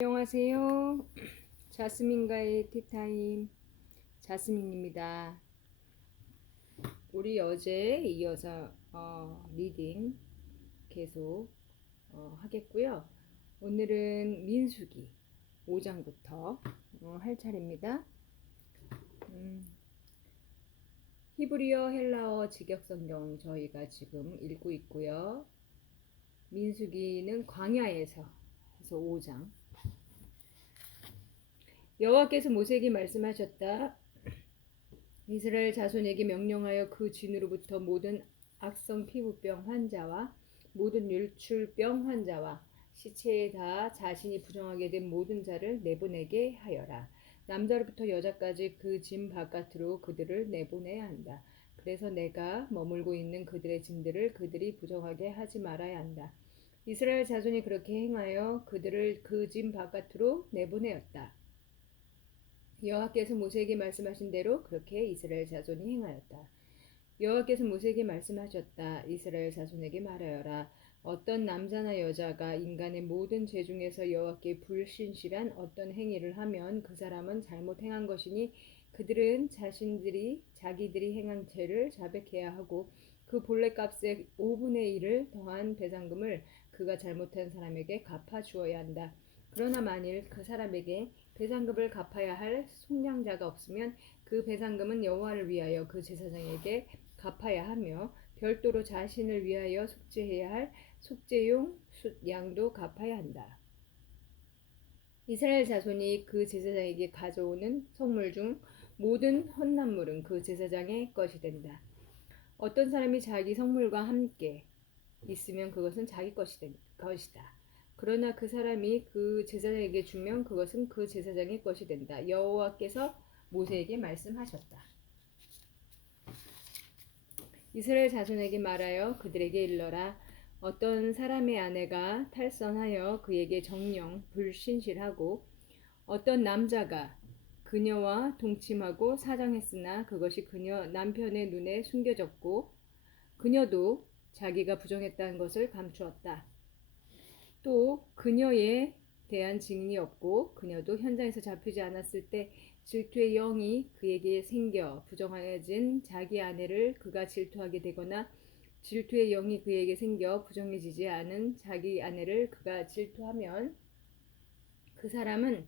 안녕하세요. 자스민과의 티타임 자스민입니다. 우리 어제에 이어서 리딩 계속 하겠고요. 오늘은 민수기 5장부터 할 차례입니다. 히브리어, 헬라어 직역성경 저희가 지금 읽고 있고요. 민수기는 광야에서 해서 5장. 여호와께서 모세에게 말씀하셨다. 이스라엘 자손에게 명령하여 그 진으로부터 모든 악성 피부병 환자와 모든 율출병 환자와 시체에 다 자신이 부정하게 된 모든 자를 내보내게 하여라. 남자로부터 여자까지 그 짐 바깥으로 그들을 내보내야 한다. 그래서 내가 머물고 있는 그들의 짐들을 그들이 부정하게 하지 말아야 한다. 이스라엘 자손이 그렇게 행하여 그들을 그 짐 바깥으로 내보내었다. 여호와께서 모세에게 말씀하신 대로 그렇게 이스라엘 자손이 행하였다. 여호와께서 모세에게 말씀하셨다. 이스라엘 자손에게 말하여라. 어떤 남자나 여자가 인간의 모든 죄 중에서 여호와께 불신실한 어떤 행위를 하면 그 사람은 잘못 행한 것이니 그들은 자기들이 행한 죄를 자백해야 하고 그 본래 값의 5분의 1을 더한 배상금을 그가 잘못한 사람에게 갚아 주어야 한다. 그러나 만일 그 사람에게 배상금을 갚아야 할 속량자가 없으면 그 배상금은 여호와를 위하여 그 제사장에게 갚아야 하며 별도로 자신을 위하여 속죄해야 할 속죄용 양도 갚아야 한다. 이스라엘 자손이 그 제사장에게 가져오는 성물 중 모든 헛난물은 그 제사장의 것이 된다. 어떤 사람이 자기 성물과 함께 있으면 그것은 자기 것이다. 그러나 그 사람이 그 제사장에게 주면 그것은 그 제사장의 것이 된다. 여호와께서 모세에게 말씀하셨다. 이스라엘 자손에게 말하여 그들에게 일러라. 어떤 사람의 아내가 탈선하여 그에게 정령 불신실하고 어떤 남자가 그녀와 동침하고 사정했으나 그것이 그녀 남편의 눈에 숨겨졌고 그녀도 자기가 부정했다는 것을 감추었다. 또 그녀에 대한 증인이 없고 그녀도 현장에서 잡히지 않았을 때 질투의 영이 그에게 생겨 부정해진 자기 아내를 그가 질투하게 되거나 질투의 영이 그에게 생겨 부정해지지 않은 자기 아내를 그가 질투하면 그 사람은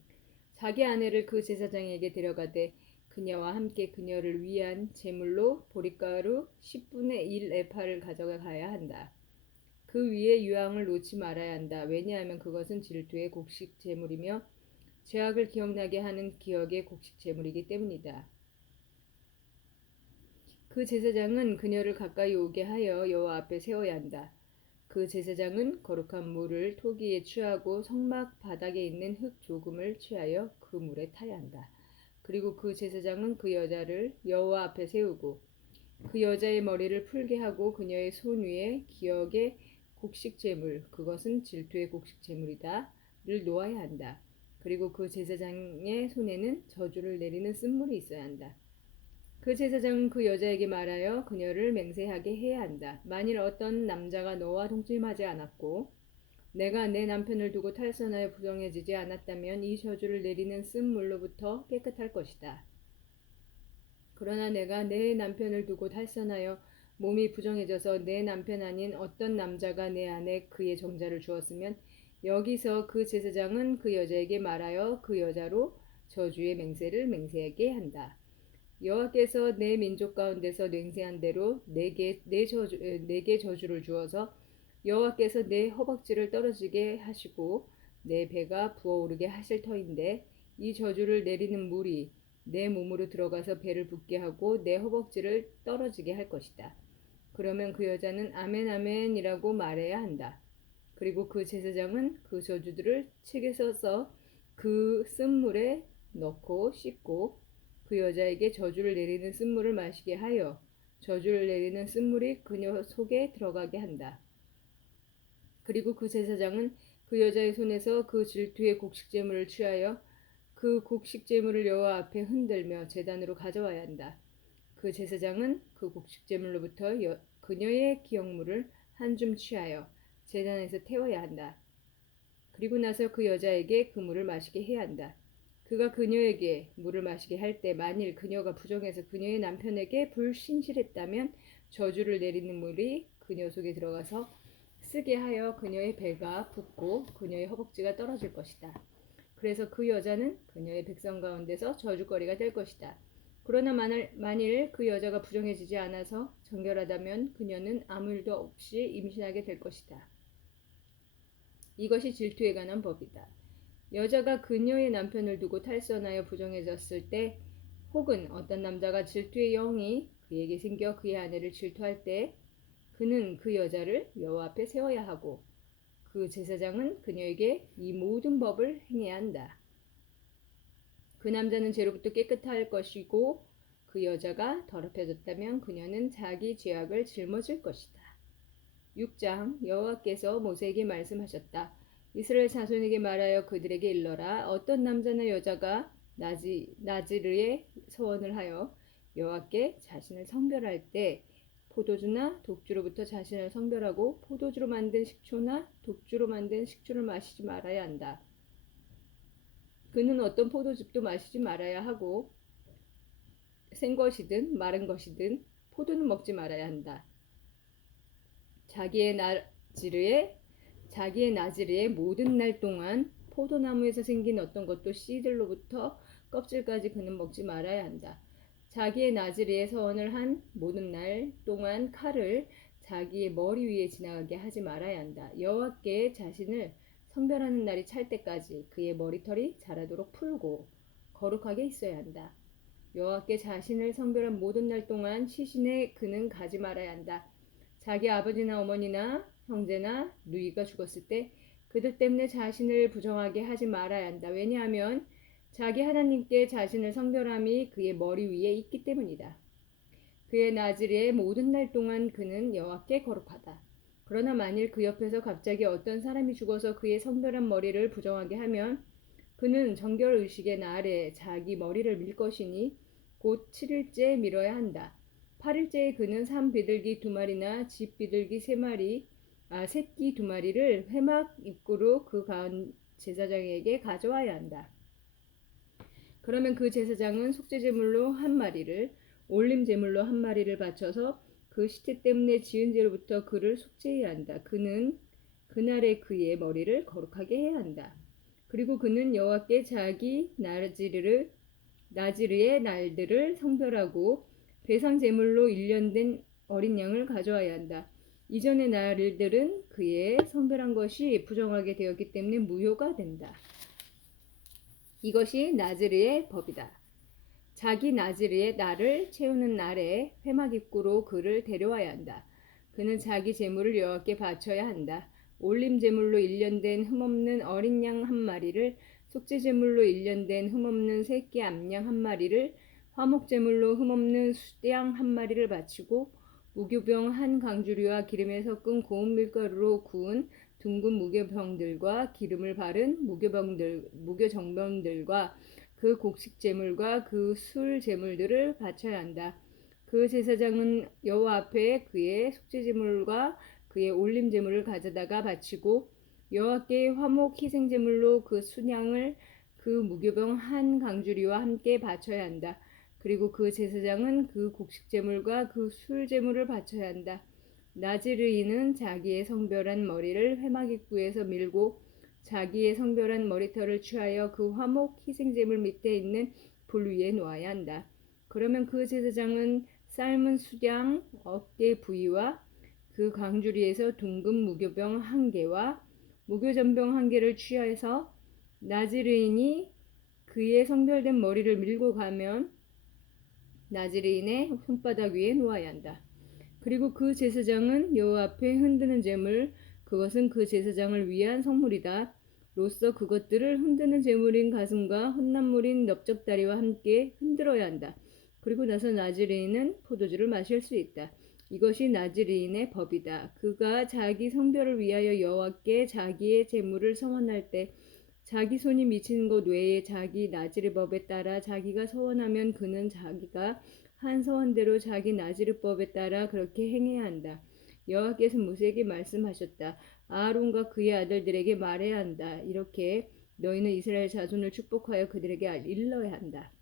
자기 아내를 그 제사장에게 데려가되 그녀와 함께 그녀를 위한 제물로 보리가루 10분의 1 에파를 가져가야 한다. 그 위에 유황을 놓지 말아야 한다. 왜냐하면 그것은 질투의 곡식 제물이며 죄악을 기억나게 하는 기억의 곡식 제물이기 때문이다. 그 제사장은 그녀를 가까이 오게 하여 여호와 앞에 세워야 한다. 그 제사장은 거룩한 물을 토기에 취하고 성막 바닥에 있는 흙 조금을 취하여 그 물에 타야 한다. 그리고 그 제사장은 그 여자를 여호와 앞에 세우고 그 여자의 머리를 풀게 하고 그녀의 손 위에 기억의 곡식 제물, 그것은 질투의 곡식 제물이다를 놓아야 한다. 그리고 그 제사장의 손에는 저주를 내리는 쓴물이 있어야 한다. 그 제사장은 그 여자에게 말하여 그녀를 맹세하게 해야 한다. 만일 어떤 남자가 너와 동침하지 않았고 내가 내 남편을 두고 탈선하여 부정해지지 않았다면 이 저주를 내리는 쓴물로부터 깨끗할 것이다. 그러나 내가 내 남편을 두고 탈선하여 몸이 부정해져서 내 남편 아닌 어떤 남자가 내 안에 그의 정자를 주었으면 여기서 그 제사장은 그 여자에게 말하여 그 여자로 저주의 맹세를 맹세하게 한다. 여호와께서 내 민족 가운데서 맹세한 대로 내게 저주를 주어서 여호와께서 내 허벅지를 떨어지게 하시고 내 배가 부어오르게 하실 터인데 이 저주를 내리는 물이 내 몸으로 들어가서 배를 붓게 하고 내 허벅지를 떨어지게 할 것이다. 그러면 그 여자는 아멘 아멘이라고 말해야 한다. 그리고 그 제사장은 그 저주들을 책에 써서 그 쓴물에 넣고 씻고 그 여자에게 저주를 내리는 쓴물을 마시게 하여 저주를 내리는 쓴물이 그녀 속에 들어가게 한다. 그리고 그 제사장은 그 여자의 손에서 그 질투의 곡식제물을 취하여 그 곡식제물을 여호와 앞에 흔들며 제단으로 가져와야 한다. 그 제사장은 그 곡식제물로부터 그녀의 기억물을 한 줌 취하여 제단에서 태워야 한다. 그리고 나서 그 여자에게 그 물을 마시게 해야 한다. 그가 그녀에게 물을 마시게 할 때 만일 그녀가 부정해서 그녀의 남편에게 불신실했다면 저주를 내리는 물이 그녀 속에 들어가서 쓰게 하여 그녀의 배가 붓고 그녀의 허벅지가 떨어질 것이다. 그래서 그 여자는 그녀의 백성 가운데서 저주거리가 될 것이다. 그러나 만일 그 여자가 부정해지지 않아서 정결하다면 그녀는 아무 일도 없이 임신하게 될 것이다. 이것이 질투에 관한 법이다. 여자가 그녀의 남편을 두고 탈선하여 부정해졌을 때 혹은 어떤 남자가 질투의 영이 그에게 생겨 그의 아내를 질투할 때 그는 그 여자를 여호와 앞에 세워야 하고 그 제사장은 그녀에게 이 모든 법을 행해야 한다. 그 남자는 죄로부터 깨끗할 것이고 그 여자가 더럽혀졌다면 그녀는 자기 죄악을 짊어질 것이다. 6장 여호와께서 모세에게 말씀하셨다. 이스라엘 자손에게 말하여 그들에게 일러라. 어떤 남자나 여자가 나지르의 서원을 하여 여호와께 자신을 성별할 때 포도주나 독주로부터 자신을 성별하고 포도주로 만든 식초나 독주로 만든 식초를 마시지 말아야 한다. 그는 어떤 포도즙도 마시지 말아야 하고 생것이든 마른 것이든 포도는 먹지 말아야 한다. 자기의 나지르의 모든 날 동안 포도나무에서 생긴 어떤 것도 씨들로부터 껍질까지 그는 먹지 말아야 한다. 자기의 나지르의 서원을 한 모든 날 동안 칼을 자기의 머리 위에 지나가게 하지 말아야 한다. 여호와께 자신을 성별하는 날이 찰 때까지 그의 머리털이 자라도록 풀고 거룩하게 있어야 한다. 여호와께 자신을 성별한 모든 날 동안 시신에 그는 가지 말아야 한다. 자기 아버지나 어머니나 형제나 누이가 죽었을 때 그들 때문에 자신을 부정하게 하지 말아야 한다. 왜냐하면 자기 하나님께 자신을 성별함이 그의 머리 위에 있기 때문이다. 그의 나즈리의 모든 날 동안 그는 여호와께 거룩하다. 그러나 만일 그 옆에서 갑자기 어떤 사람이 죽어서 그의 성별한 머리를 부정하게 하면 그는 정결 의식의 날에 자기 머리를 밀 것이니 곧 7일째 밀어야 한다. 8일째에 그는 산 비둘기 2마리나 집 비둘기 3마리, 새끼 2마리를 회막 입구로 그 가운 제사장에게 가져와야 한다. 그러면 그 제사장은 속죄제물로 1마리를, 올림제물로 1마리를 바쳐서 그 시체 때문에 지은 죄로부터 그를 속죄해야 한다. 그는 그날에 그의 머리를 거룩하게 해야 한다. 그리고 그는 여호와께 자기 나지르의 날들을 성별하고 배상 제물로 1년 된 어린 양을 가져와야 한다. 이전의 날들은 그의 성별한 것이 부정하게 되었기 때문에 무효가 된다. 이것이 나즈르의 법이다. 자기 나즈르의 날을 채우는 날에 회막 입구로 그를 데려와야 한다. 그는 자기 제물을 여호와께 바쳐야 한다. 올림 제물로 1년 된 흠없는 어린 양 1마리를, 속죄 제물로 1년 된 흠없는 새끼 암양 1마리를, 화목 제물로 흠없는 수양 1마리를 바치고 무교병 1강주리와 기름에 섞은 고운 밀가루로 구운 둥근 무교병들과 기름을 바른 무교정병들과 그 곡식 제물과 그 술 제물들을 바쳐야 한다. 그 제사장은 여호와 앞에 그의 속죄 제물과 그의 올림 제물을 가져다가 바치고 여호와께 화목 희생 제물로 그 순양을 그 무교병 1강주리와 함께 바쳐야 한다. 그리고 그 제사장은 그 곡식 제물과 그 술 제물을 바쳐야 한다. 나지르인은 자기의 성별한 머리를 회막 입구에서 밀고 자기의 성별한 머리털을 취하여 그 화목 희생제물 밑에 있는 불 위에 놓아야 한다. 그러면 그 제사장은 삶은 수양 어깨 부위와 그 강주리에서 둥근 무교병 1개와 무교전병 1개를 취하여서 나지르인이 그의 성별된 머리를 밀고 가면 나지르인의 손바닥 위에 놓아야 한다. 그리고 그 제사장은 여호와 앞에 흔드는 제물, 그것은 그 제사장을 위한 성물이다. 로써 그것들을 흔드는 제물인 가슴과 혼납물인 넓적다리와 함께 흔들어야 한다. 그리고 나서 나지르인은 포도주를 마실 수 있다. 이것이 나지르인의 법이다. 그가 자기 성별을 위하여 여호와께 자기의 제물을 서원할 때 자기 손이 미치는 것 외에 자기 나지르법에 따라 자기가 서원하면 그는 자기가 한 서원대로 자기 나지르법에 따라 그렇게 행해야 한다. 여호와께서 모세에게 말씀하셨다. 아론과 그의 아들들에게 말해야 한다. 이렇게 너희는 이스라엘 자손을 축복하여 그들에게 일러야 한다.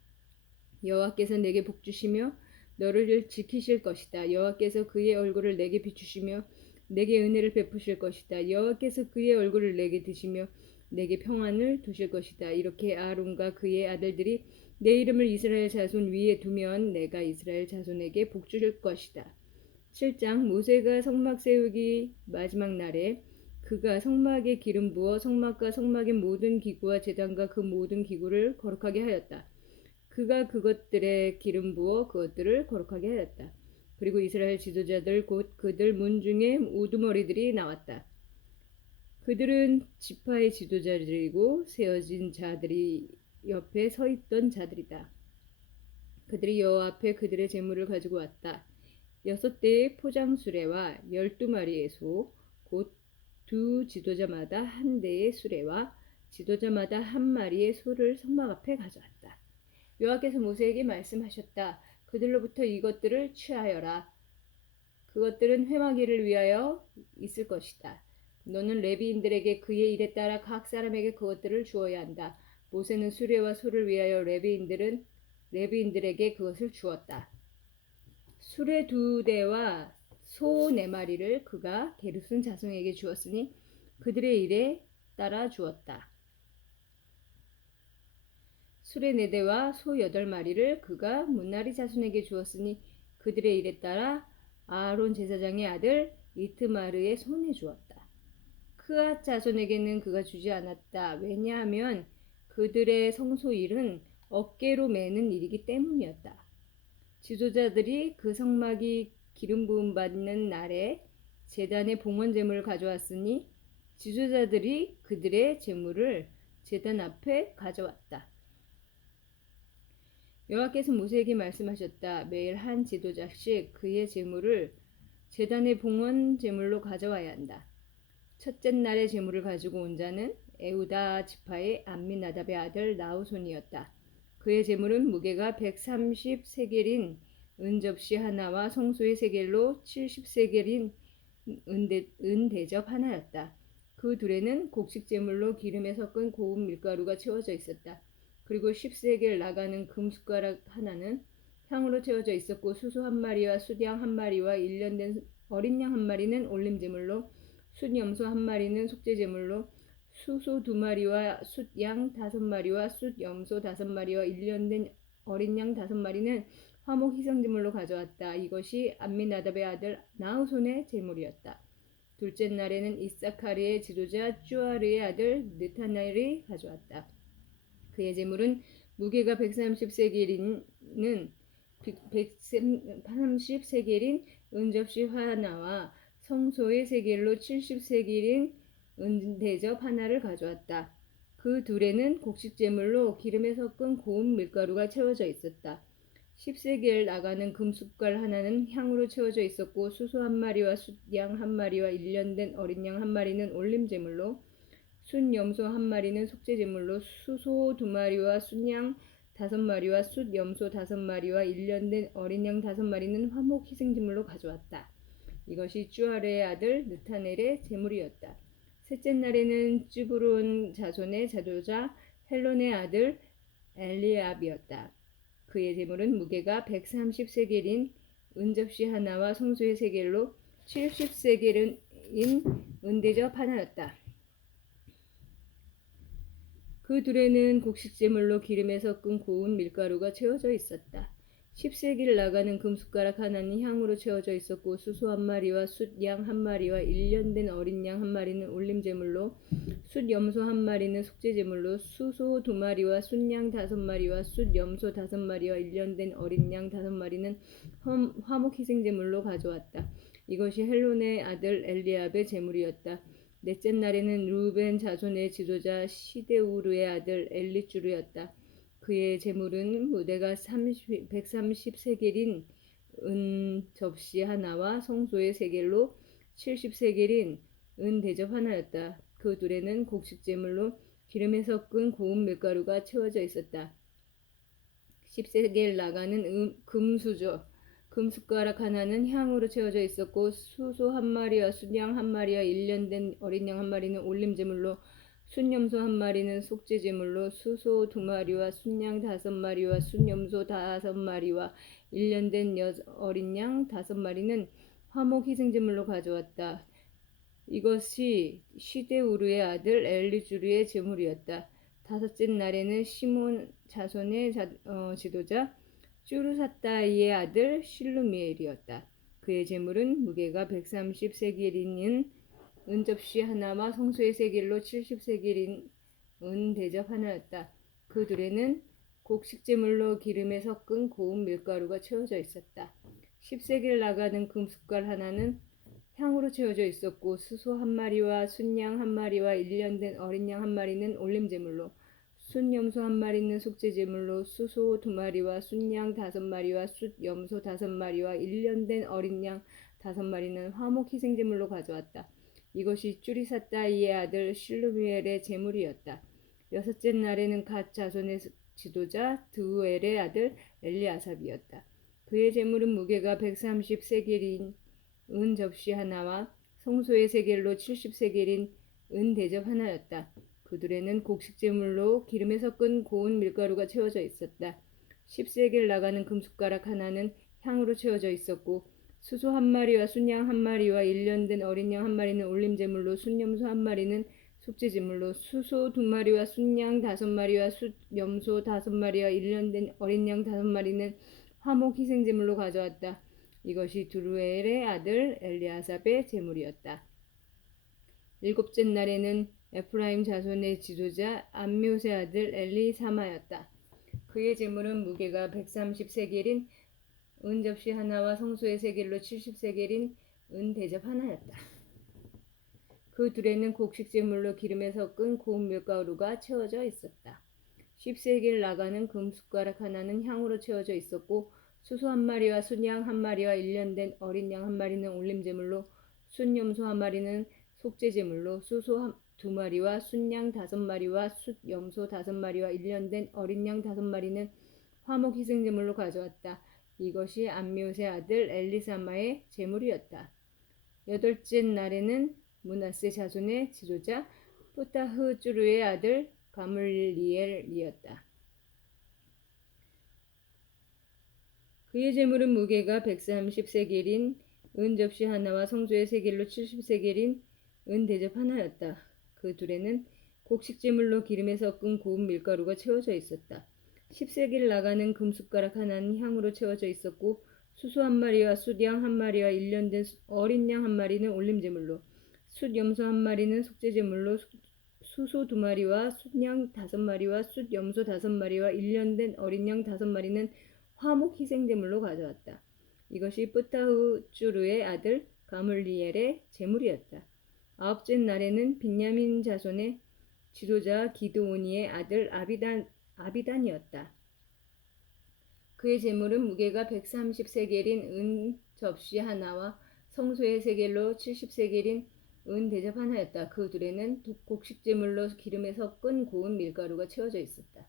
여호와께서 내게 복 주시며 너를 지키실 것이다. 여호와께서 그의 얼굴을 내게 비추시며 내게 은혜를 베푸실 것이다. 여호와께서 그의 얼굴을 내게 드시며 내게 평안을 두실 것이다. 이렇게 아론과 그의 아들들이 내 이름을 이스라엘 자손 위에 두면 내가 이스라엘 자손에게 복 주실 것이다. 7장 모세가 성막 세우기 마지막 날에 그가 성막에 기름 부어 성막과 성막의 모든 기구와 제단과 그 모든 기구를 거룩하게 하였다. 그가 그것들에 기름 부어 그것들을 거룩하게 하였다. 그리고 이스라엘 지도자들 곧 그들 문중에 우두머리들이 나왔다. 그들은 지파의 지도자들이고 세어진 자들이 옆에 서 있던 자들이다. 그들이 여호와 앞에 그들의 제물을 가지고 왔다. 6대의 포장 수레와 12마리의 소, 곧 두 지도자마다 한 대의 수레와 지도자마다 한 마리의 소를 성막 앞에 가져왔다. 여호와께서 모세에게 말씀하셨다. 그들로부터 이것들을 취하여라. 그것들은 회막일을 위하여 있을 것이다. 너는 레위인들에게 그의 일에 따라 각 사람에게 그것들을 주어야 한다. 모세는 수레와 소를 위하여 레위인들에게 그것을 주었다. 수레 2대와 소 4마리를 그가 게르손 자손에게 주었으니 그들의 일에 따라 주었다. 수레 4대와 소 8마리를 그가 문나리 자손에게 주었으니 그들의 일에 따라 아론 제사장의 아들 이트마르의 손에 주었다. 크앗 자손에게는 그가 주지 않았다. 왜냐하면 그들의 성소 일은 어깨로 매는 일이기 때문이었다. 지도자들이 그 성막이 기름 부음 받는 날에 제단의 봉헌 제물을 가져왔으니 지도자들이 그들의 제물을 제단 앞에 가져왔다. 여호와께서 모세에게 말씀하셨다. 매일 한 지도자씩 그의 제물을 제단의 봉헌 제물로 가져와야 한다. 첫째 날의 제물을 가지고 온 자는 에우다 지파의 암미나답의 아들 나우손이었다. 그의 제물은 무게가 130세겔인 은접시 하나와 성소의 세겔로 70세겔인 은대접 하나였다. 그 둘에는 곡식 제물로 기름에 섞은 고운 밀가루가 채워져 있었다. 그리고 10세겔 나가는 금숟가락 하나는 향으로 채워져 있었고 수소 한 마리와 숫양 한 마리와 일년된 어린 양 한 마리는 올림제물로 숫염소 한 마리는 속죄제물로 수소 2마리와 숫양 5마리와 숫염소 5마리와 일년된 어린 양 5마리는 화목 희생제물로 가져왔다. 이것이 암미나답의 아들 나우손의 제물이었다. 둘째 날에는 이사카리의 지도자 쭈아르의 아들 느타나엘이 가져왔다. 그의 제물은 무게가 130세겔인 은접시 하나와 성소의 세겔로 70세겔인 은대접 하나를 가져왔다. 그 둘에는 곡식 제물로 기름에 섞은 고운 밀가루가 채워져 있었다. 10세겔 나가는 금숟갈 하나는 향으로 채워져 있었고 수소 한 마리와 숫양 한 마리와 일년된 어린 양 한 마리는 올림제물로 숫염소 한 마리는 속죄제물로 수소 2마리와 숫양 5마리와 숫염소 5마리와 일년된 어린 양 5마리는 화목 희생제물로 가져왔다. 이것이 쭈아르의 아들 느타넬의 제물이었다. 셋째 날에는 쯔브론 자손의 자도자 헬론의 아들 엘리압이었다. 그의 제물은 무게가 130세겔인 은접시 하나와 성소의 세겔로 70세겔인 은대접 하나였다. 그 둘에는 곡식제물로 기름에 섞은 고운 밀가루가 채워져 있었다. 10세기를 나가는 금숟가락 하나는 향으로 채워져 있었고 수소 한 마리와 숫양 한 마리와 일년된 어린 양 한 마리는 올림제물로 숫염소 한 마리는 속죄제물로 수소 2마리와 숫양 5마리와 숫염소 5마리와 일년된 어린 양 5마리는 화목 희생제물로 가져왔다. 이것이 헬론의 아들 엘리압의 제물이었다. 넷째 날에는 루벤 자손의 지도자 시데우르의 아들 엘리쭈르였다. 그의 제물은 무게가 130세겔인 은 접시 하나와 성소의 세겔로 70세겔인 은 대접 하나였다. 그 둘에는 곡식 제물로 기름에 섞은 고운 밀가루가 채워져 있었다. 10세겔 나가는 금수저 금숟가락 하나는 향으로 채워져 있었고 수소 한 마리와 순양 한 마리와 1년 된 어린 양 한 마리는 올림제물로 순염소 한 마리는 속죄제물로 수소 두 마리와 순양 다섯 마리와 순염소 다섯 마리와 1년 된 어린 양 다섯 마리는 화목 희생제물로 가져왔다. 이것이 시데우르의 아들 엘리주르의 제물이었다. 다섯째 날에는 시몬 자손의 지도자 쭈르사따이의 아들 실루미엘이었다. 그의 제물은 무게가 130세겔인 은접시 하나와 성소의 세겔로 70세겔인 은대접 하나였다. 그 둘에는 곡식제물로 기름에 섞은 고운 밀가루가 채워져 있었다. 10세겔 나가는 금숟갈 하나는 향으로 채워져 있었고 수소 한 마리와 순양 한 마리와 1년 된 어린 양 한 마리는 올림제물로 순염소 한 마리는 속죄제물로 수소 두 마리와 순양 다섯 마리와 숫염소 다섯 마리와 1년 된 어린 양 다섯 마리는 화목 희생제물로 가져왔다. 이것이 쭈리사따이의 아들 실루미엘의 제물이었다. 여섯째 날에는 갓 자손의 지도자 드우엘의 아들 엘리아삽이었다. 그의 제물은 무게가 130세겔인 은 접시 하나와 성소의 세겔로 70세겔인 은 대접 하나였다. 그들에는 곡식제물로 기름에 섞은 고운 밀가루가 채워져 있었다. 10세겔 나가는 금숟가락 하나는 향으로 채워져 있었고 수소 한 마리와 순양 한 마리와 1년 된 어린 양 한 마리는 올림제물로 순염소 한 마리는 속죄제물로 수소 두 마리와 순양 다섯 마리와 숫염소 다섯 마리와 1년 된 어린 양 다섯 마리는 화목 희생제물로 가져왔다. 이것이 두루엘의 아들 엘리아삽의 제물이었다. 일곱째 날에는 에프라임 자손의 지도자 암묘세 아들 엘리사마였다. 그의 제물은 무게가 130세겔인 은 접시 하나와 성소의 세겔로 70세겔인 은 대접 하나였다. 그 둘에는 곡식제물로 기름에 섞은 고운 밀가루가 채워져 있었다. 10세겔 나가는 금숟가락 하나는 향으로 채워져 있었고 수소 한 마리와 순양 한 마리와 1년 된 어린 양 한 마리는 올림제물로 순염소 한 마리는 속죄제물로 수소 두 마리와 순양 다섯 마리와 숫염소 다섯 마리와 1년 된 어린 양 다섯 마리는 화목 희생제물로 가져왔다. 이것이 암미옷의 아들 엘리사마의 제물이었다. 여덟째 날에는 므낫세 자손의 지도자 뿌타흐 쭈르의 아들 가물리엘이었다. 그의 제물은 무게가 130세겔인 은 접시 하나와 성소의 세겔로 70세겔인 은 대접 하나였다. 그 둘에는 곡식제물로 기름에 섞은 고운 밀가루가 채워져 있었다. 10세겔 나가는 금숟가락 하나는 향으로 채워져 있었고 수소 한 마리와 숫양 한 마리와 1년 된 어린 양 한 마리는 올림제물로 숫염소 한 마리는 속죄제물로 수소 두 마리와 숫양 다섯 마리와 숫염소 다섯 마리와 1년 된 어린 양 다섯 마리는 화목 희생제물로 가져왔다. 이것이 뿌타우쭈르의 아들 가물리엘의 제물이었다. 아홉째 날에는 빈야민 자손의 지도자 기드오니의 아들 아비단이었다. 그의 제물은 무게가 130세겔인 은 접시 하나와 성소의 세겔로 70세겔인 은 대접 하나였다. 그 둘에는 곡식제물로 기름에 섞은 고운 밀가루가 채워져 있었다.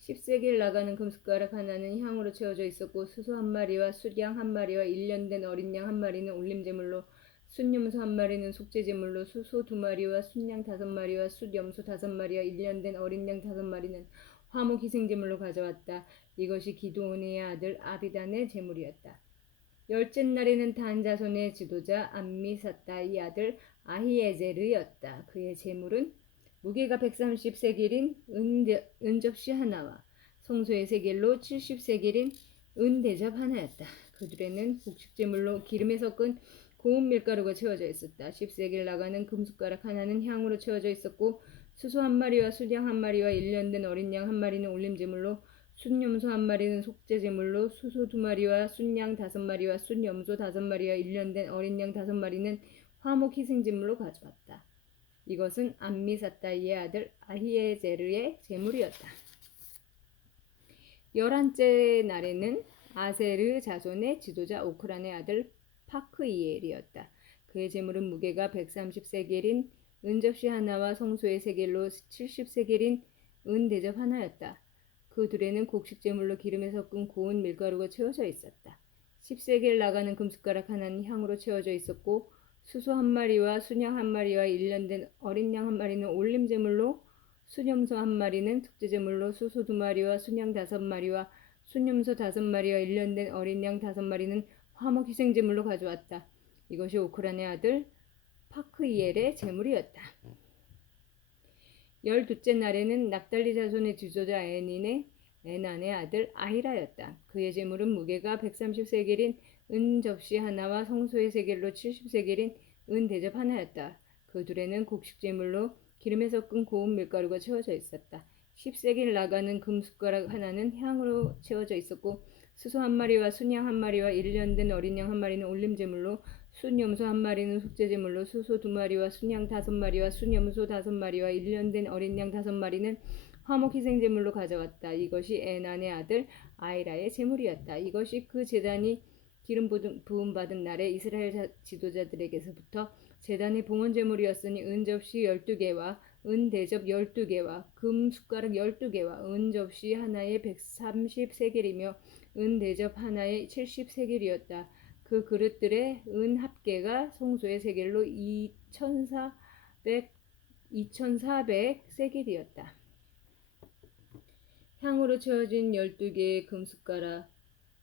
10세겔 나가는 금숟가락 하나는 향으로 채워져 있었고 수소 한 마리와 숫양 한 마리와 1년 된 어린 양 한 마리는 올림제물로 순염소 한 마리는 속죄제물로 수소 두 마리와 순양 다섯 마리와 숫염소 다섯 마리와 1년 된 어린 양 다섯 마리는 화목 희생제물로 가져왔다. 이것이 기드온의 아들 아비단의 제물이었다. 열째 날에는 단 자손의 지도자 암미사다의 아들 아히에제르였다. 그의 제물은 무게가 130세겔인 은접시 하나와 성소의 세겔로 70세겔인 은대접 하나였다. 그들에는 곡식제물로 기름에 섞은 고운 밀가루가 채워져 있었다. 10세겔 나가는 금숟가락 하나는 향으로 채워져 있었고 수소 한 마리와 숫양 한 마리와 1년 된 어린 양 한 마리는 올림제물로 순염소 한 마리는 속죄제물로 수소 두 마리와 순양 다섯 마리와 순염소 다섯 마리와 1년 된 어린 양 다섯 마리는 화목 희생제물로 가져왔다. 이것은 암미사다이의 아들 아히에제르의 제물이었다. 11째 날에는 아세르 자손의 지도자 오크란의 아들 파크이엘이었다. 그의 제물은 무게가 130세겔인 은접시 하나와 성소의 세겔로 70세겔인 은대접 하나였다. 그 둘에는 곡식제물로 기름에 섞은 고운 밀가루가 채워져 있었다. 10세겔 나가는 금숟가락 하나는 향으로 채워져 있었고 수소 한 마리와 순양 한 마리와 일년된 어린 양 한 마리는 올림제물로, 순염소 한 마리는 특제제물로, 수소 두 마리와 순양 다섯 마리와 순염소 다섯 마리와 일년된 어린 양 다섯 마리는 화목 희생제물로 가져왔다. 이것이 오크란의 아들 파크이엘의 제물이었다. 12째 날에는 납달리 자손의 지도자 에난의 아들 아히라였다. 그의 제물은 무게가 130세겔인 은 접시 하나와 성소의 세겔로 70세겔인 은 대접 하나였다. 그 둘에는 곡식 제물로 기름에 섞은 고운 밀가루가 채워져 있었다. 10세겔 나가는 금숟가락 하나는 향으로 채워져 있었고 수소 한 마리와 순양 한 마리와 일년된 어린 양 한 마리는 올림제물로, 순염소 한 마리는 속죄제물로, 수소 두 마리와 순양 다섯 마리와 순염소 다섯 마리와 일년된 어린 양 다섯 마리는 화목 희생제물로 가져왔다. 이것이 에난의 아들 아히라의 제물이었다. 이것이 그 제단이 기름 부음 받은 날에 이스라엘 지도자들에게서부터 제단의 봉헌 제물이었으니 은 접시 12개와 은 대접 12개와 금 숟가락 12개와 은 접시 하나에 130세겔이며 은 대접 하나에 70세겔이었다. 그 그릇들의 은 합계가 성소의 세겔로 2400세겔이었다. 향으로 채워진 12개의 금숟가락,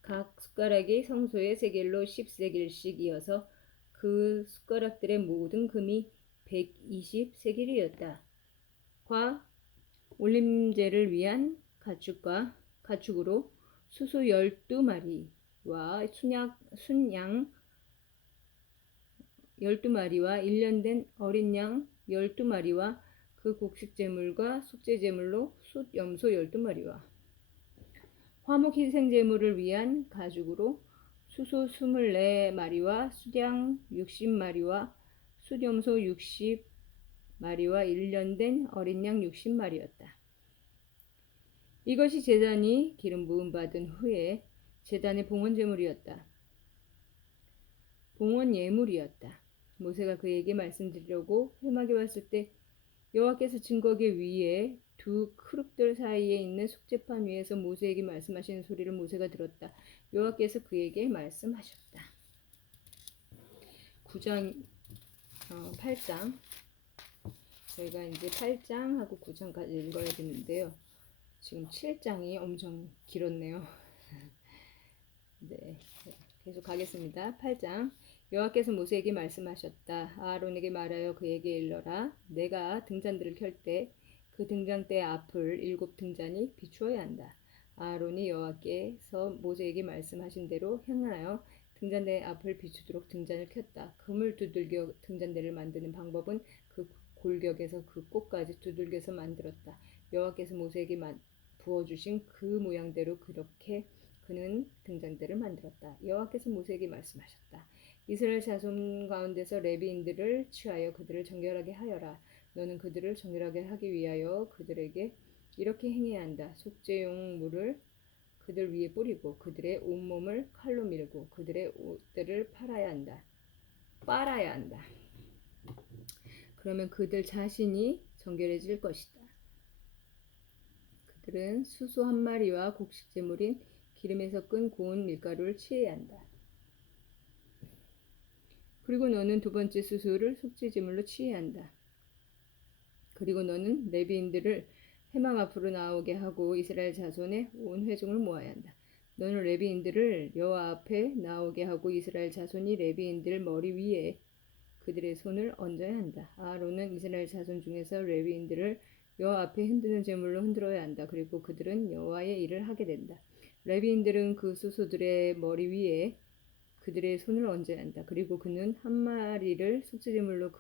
각 숟가락이 성소의 세겔로 10세겔씩이어서 그 숟가락들의 모든 금이 120세겔이었다. 과 올림제를 위한 가축으로 수소 12마리와 순양 12마리와 일년된 어린 양 12마리와 그 곡식제물과 속죄제물로 숫염소 12마리와 화목 희생제물을 위한 가죽으로 수소 24마리와 수양 60마리와 숫염소 60마리와 일년된 어린 양 60마리였다. 이것이 제단이 기름 부음 받은 후에 제단의 봉헌 제물이었다. 봉헌 예물이었다. 모세가 그에게 말씀드리려고 회막에 왔을 때 여호와께서 증거계 위에 두 크룹들 사이에 있는 속죄판 위에서 모세에게 말씀하시는 소리를 모세가 들었다. 여호와께서 그에게 말씀하셨다. 8장 저희가 이제 8장하고 9장까지 읽어야 되는데요. 지금 7장이 엄청 길었네요. 네, 계속 가겠습니다. 8장 여호와께서 모세에게 말씀하셨다. 아론에게 말하여 그에게 일러라. 내가 등잔들을 켤 때 그 등잔대 앞을 7등잔이 비추어야 한다. 아론이 여호와께서 모세에게 말씀하신 대로 행하여 등잔대 앞을 비추도록 등잔을 켰다. 금을 두들겨 등잔대를 만드는 방법은 그 골격에서 그 꼭까지 두들겨서 만들었다. 여호와께서 모세에게 부어주신 그 모양대로 그렇게 그는 등잔대를 만들었다. 여호와께서 모세에게 말씀하셨다. 이스라엘 자손 가운데서 레위인들을 취하여 그들을 정결하게 하여라. 너는 그들을 정결하게 하기 위하여 그들에게 이렇게 행해야 한다. 속죄용 물을 그들 위에 뿌리고 그들의 온몸을 칼로 밀고 그들의 옷들을 빨아야 한다. 그러면 그들 자신이 정결해질 것이다. 그들은 수소 한 마리와 곡식제물인 기름에 섞은 고운 밀가루를 취해야 한다. 그리고 너는 두 번째 수소를 속죄제물로 취해야 한다. 그리고 너는 레위인들을 회막 앞으로 나오게 하고 이스라엘 자손의 온 회중을 모아야 한다. 너는 레위인들을 여호와 앞에 나오게 하고 이스라엘 자손이 레위인들 머리 위에 그들의 손을 얹어야 한다. 아론은 이스라엘 자손 중에서 레위인들을 여호와 앞에 흔드는 제물로 흔들어야 한다. 그리고 그들은 여호와의 일을 하게 된다. 레위인들은 그 수소들의 머리 위에 그들의 손을 얹어야 한다. 그리고 그는 한 마리를 속죄제물로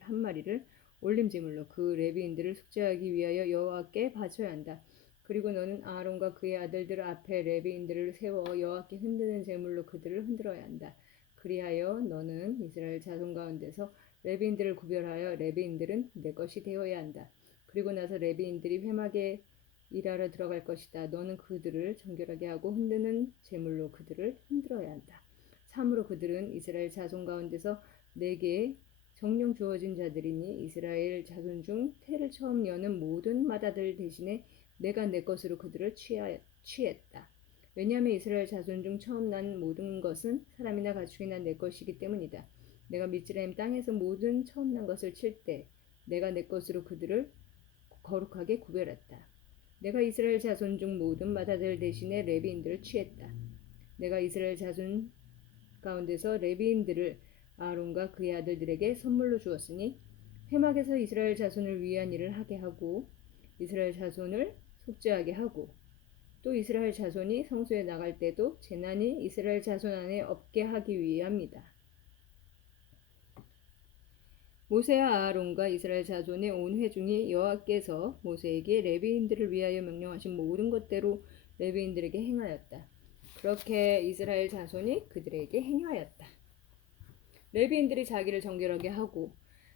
한 마리를 올림제물로 그 레위인들을 속죄하기 위하여 여호와께 바쳐야 한다. 그리고 너는 아론과 그의 아들들 앞에 레위인들을 세워 여호와께 흔드는 제물로 그들을 흔들어야 한다. 그리하여 너는 이스라엘 자손 가운데서 레위인들을 구별하여 레위인들은 내 것이 되어야 한다. 그리고 나서 레위인들이 회막에 일하러 들어갈 것이다. 너는 그들을 정결하게 하고 흔드는 제물로 그들을 흔들어야 한다. 참으로 그들은 이스라엘 자손 가운데서 내게 정령 주어진 자들이니 이스라엘 자손 중 태를 처음 여는 모든 맏아들 대신에 내가 내 것으로 그들을 취했다. 왜냐하면 이스라엘 자손 중 처음 난 모든 것은 사람이나 가축이나 내 것이기 때문이다. 내가 미즈라임 땅에서 모든 처음 난 것을 칠 때 내가 내 것으로 그들을 거룩하게 구별했다. 내가 이스라엘 자손 중 모든 맏아들 대신에 레위인들을 취했다. 내가 이스라엘 자손 가운데서 레위인들을 아론과 그의 아들들에게 선물로 주었으니 회막에서 이스라엘 자손을 위한 일을 하게 하고 이스라엘 자손을 속죄하게 하고 또 이스라엘 자손이 성소에 나갈 때도 재난이 이스라엘 자손 안에 없게 하기 위함이다. 모세와 아론과 이스라엘 자손의 온 회중이 여호와께서 모세에게 레위인들을 위하여 명령하신 모든 것대로 레위인들에게 행하였다. 그렇게 이스라엘 자손이 그들에게 행하였다. 레위인들이 자기를 정결하게 하고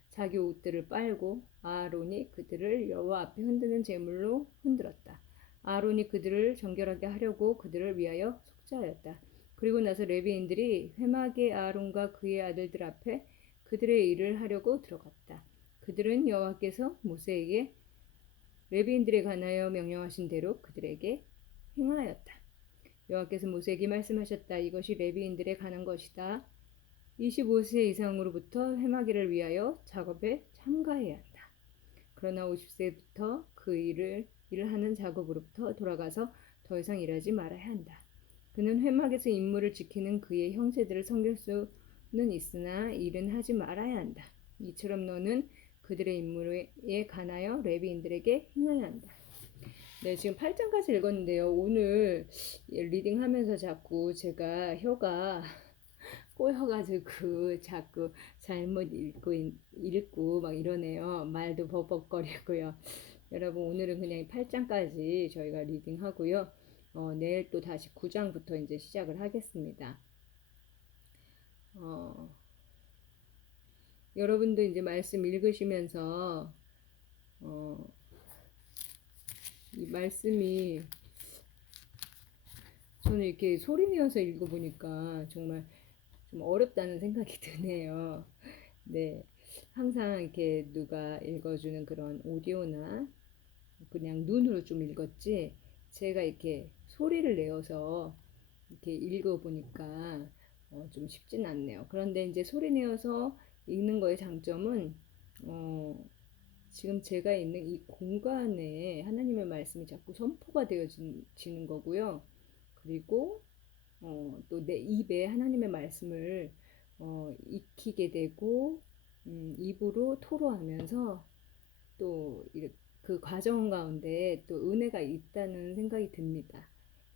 자기 옷들을 빨고 아론이 그들을 여호와 앞에 흔드는 제물로 흔들었다. 아론이 그들을 정결하게 하려고 그들을 위하여 속죄하였다. 그리고 나서 레위인들이 회막의 아론과 그의 아들들 앞에 그들의 일을 하려고 들어갔다. 그들은 여호와께서 모세에게 레위인들에 관하여 명령하신 대로 그들에게 행하였다. 여호와께서 모세에게 말씀하셨다. 이것이 레위인들에 관한 것이다. 25세 이상으로부터 회막일을 위하여 작업에 참가해야 한다. 그러나 50세부터 그 일을 하는 작업으로부터 돌아가서 더 이상 일하지 말아야 한다. 그는 회막에서 임무를 지키는 그의 형제들을 섬길 수는 있으나 일은 하지 말아야 한다. 이처럼 너는 그들의 임무에 관하여 레위인들에게 행해야 한다. 네, 지금 8장까지 읽었는데요. 오늘 리딩하면서 자꾸 제가 혀가 꼬여가지고 자꾸 잘못 읽고 막 이러네요. 말도 버벅거리고요. 여러분 오늘은 그냥 8장까지 저희가 리딩하고요. 내일 또 다시 9장부터 이제 시작을 하겠습니다. 여러분도 이제 말씀 읽으시면서 이 말씀이 저는 이렇게 소리 내어서 읽어보니까 정말 좀 어렵다는 생각이 드네요. 네. 항상 이렇게 누가 읽어주는 그런 오디오나 그냥 눈으로 좀 읽었지, 제가 이렇게 소리를 내어서 이렇게 읽어보니까 좀 쉽진 않네요. 그런데 이제 소리 내어서 읽는 거의 장점은, 지금 제가 있는 이 공간에 하나님의 말씀이 자꾸 선포가 되어지는 거고요. 그리고 또 내 입에 하나님의 말씀을 익히게 되고 입으로 토로하면서 또 그 과정 가운데 또 은혜가 있다는 생각이 듭니다.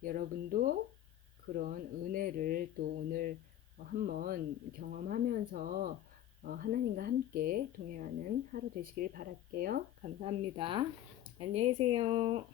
여러분도 그런 은혜를 또 오늘 한번 경험하면서 하나님과 함께 동행하는 하루 되시길 바랄게요. 감사합니다. 안녕히 계세요.